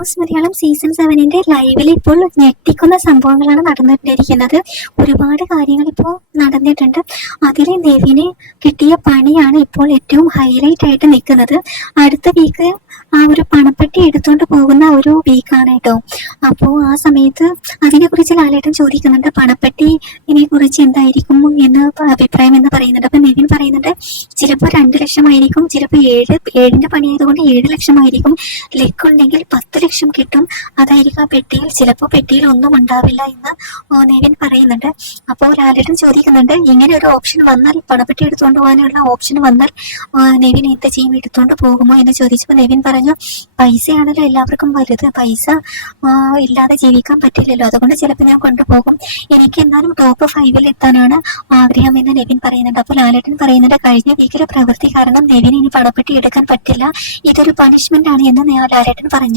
House Malayalam season സെവനിന്റെ ലൈവിൽ ഇപ്പോൾ ഞെട്ടിക്കുന്ന സംഭവങ്ങളാണ് നടന്നുകൊണ്ടിരിക്കുന്നത്. ഒരുപാട് കാര്യങ്ങൾ ഇപ്പോൾ നടന്നിട്ടുണ്ട്. അതിൽ ദേവിന് കിട്ടിയ പണിയാണ് ഇപ്പോൾ ഏറ്റവും ഹൈലൈറ്റ് ആയിട്ട് നിൽക്കുന്നത്. അടുത്ത വീക്ക് ആ ഒരു പണപ്പെട്ടി എടുത്തുകൊണ്ട് പോകുന്ന ഒരു വീക്കാണ് കേട്ടോ. അപ്പോൾ ആ സമയത്ത് അതിനെക്കുറിച്ച് ലാലേട്ടൻ ചോദിക്കുന്നുണ്ട് പണപ്പെട്ടിനെ കുറിച്ച് എന്തായിരിക്കും എന്ന് അഭിപ്രായം എന്ന് പറയുന്നുണ്ട്. അപ്പൊ നെവിൻ പറയുന്നുണ്ട് ചിലപ്പോൾ രണ്ട് ലക്ഷമായിരിക്കും ചിലപ്പോൾ ഏഴ് ഏഴിന്റെ പണിയായതുകൊണ്ട് ഏഴ് ലക്ഷമായിരിക്കും. ലക്ക് ഉണ്ടെങ്കിൽ പത്ത് ലക്ഷം കിട്ടും. അതായിരിക്കും ആ പെട്ടിയിൽ. ചിലപ്പോൾ പെട്ടിയിൽ ഒന്നും ഉണ്ടാവില്ല എന്ന് നിവിൻ പറയുന്നുണ്ട്. അപ്പോൾ ലാലേട്ടൻ ചോദിക്കുന്നുണ്ട് ഇങ്ങനെ ഒരു ഓപ്ഷൻ വന്നാൽ പണപ്പെട്ടി എടുത്തുകൊണ്ട് പോകാനുള്ള ഓപ്ഷൻ വന്നാൽ നിവിൻ നെവിൻ എന്ത് ചെയ്യും എടുത്തുകൊണ്ട് പോകുമോ എന്ന് ചോദിച്ചപ്പോൾ നിവിൻ പറഞ്ഞു പൈസയാണല്ലോ എല്ലാവർക്കും വലുത്. പൈസ ഇല്ലാതെ ജീവിക്കാൻ പറ്റില്ലല്ലോ. അതുകൊണ്ട് ചിലപ്പോൾ ഞാൻ കൊണ്ടുപോകും. എനിക്ക് എന്നാലും ടോപ്പ് ഫൈവിൽ എത്താനാണ് ആഗ്രഹം എന്ന് നെവിൻ പറയുന്നുണ്ട്. അപ്പോൾ ലാലേട്ടൻ പറയുന്നുണ്ട് കഴിഞ്ഞ വീക്കിലെ പ്രവൃത്തി കാരണം നെവിൻ ഇനി പണപ്പെട്ടി എടുക്കാൻ പറ്റില്ല. ഇതൊരു പണിഷ്മെന്റ് ആണ് എന്ന് ലാലേട്ടൻ പറഞ്ഞു.